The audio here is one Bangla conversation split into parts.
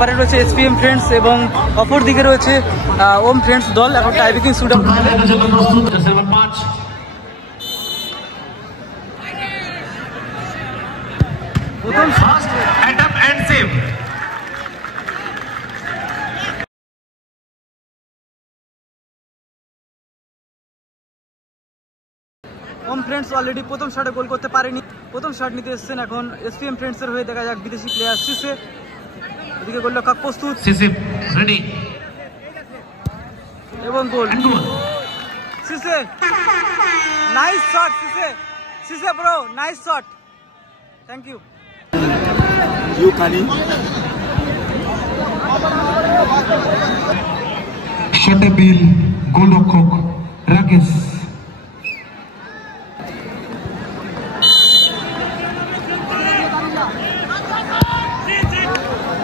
এপারে রয়েছে এসপিএম ফ্রেন্ডস এবং অপর দিকে রয়েছে ওম ফ্রেন্ডস দল। এখন টাইব্রেকিং শুট আউট ওম ফ্রেন্ডস অলরেডি প্রথম শটে গোল করতে পারেনি, প্রথম শট নিতে এসেছেন এখন এসপিএম ফ্রেন্ডসের হয়ে। দেখা যাক বিদেশি প্লেয়ার সিসে, এদিকে গোলরক্ষক প্রস্তুত, সিসে রেডি এবং গোল সিসে, নাইস শট সিসে, সিসে bro nice shot, thank you ইউকানি। শটে বিল গোলরক্ষক রাকেশ।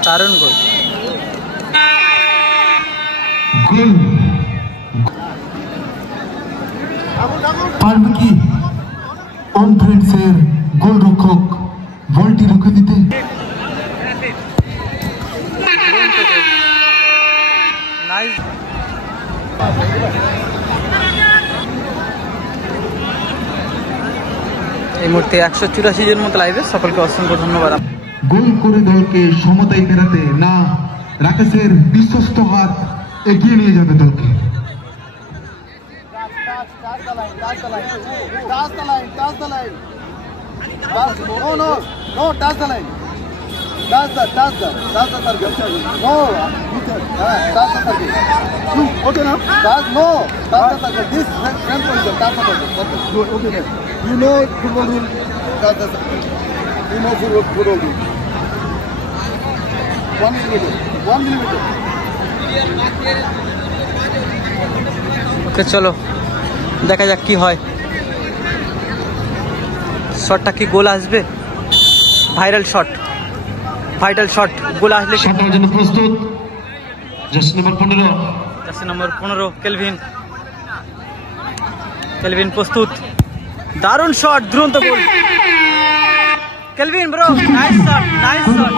দারুণ গোল, গোল পারবে কি ওম ফ্রেন্ডসের গোলরক্ষক বলটি রুখে দিতে? নাইস। এই মুহূর্তে 184 জন মতো লাইভে, সকলকে অসংখ্য ধন্যবাদ। গোল করে দলকে সমতায় ফেরাতে না রাকেশের বিশ্বস্ত হাত এগিয়ে নিয়ে যাবে দলকে। ওকে চলো দেখা যাক কি হয়, শটটা কি গোল আসবে? ভাইরাল শট, ভাইটাল শট, গোল আসলে প্রস্তুত। জার্সি নম্বর 15 কেলভিন, কেলভিন প্রস্তুত, দারুণ শট, দুরন্ত goal Kelvin bro, nice shot, nice shot.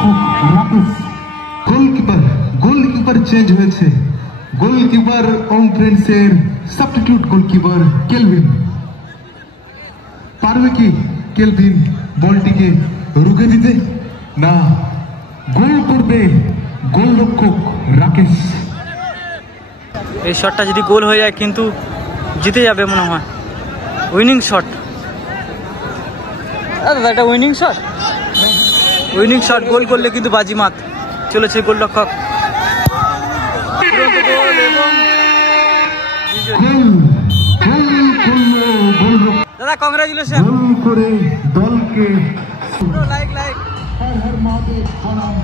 Goalkeeper change হয়েছে, গোলকিপার ওম ফ্রেন্ডসের সাবস্টিটিউট গোলকিপার কেলভিন। পারবে কি কেলভিন বলটিকে রুখে দিতে? না, গোল করবে গোলরক্ষক রাকেশ। এই শটটা যদি গোল হয়ে যায় কিন্তু জিতে যাবে মনে হয়, উইনিং শট। দাদা এটা উইনিং শট, উইনিং শট, গোল করলে কিন্তু বাজিমাত। চলেছে গোলরক্ষক, দাদা কংগ্রাচুলেশন। গোল করে দলকে লাইক লাইক হর হর মহাদেব প্রণাম।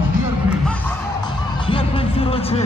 ডিয়ার ফ্রেন্ডস রয়েছে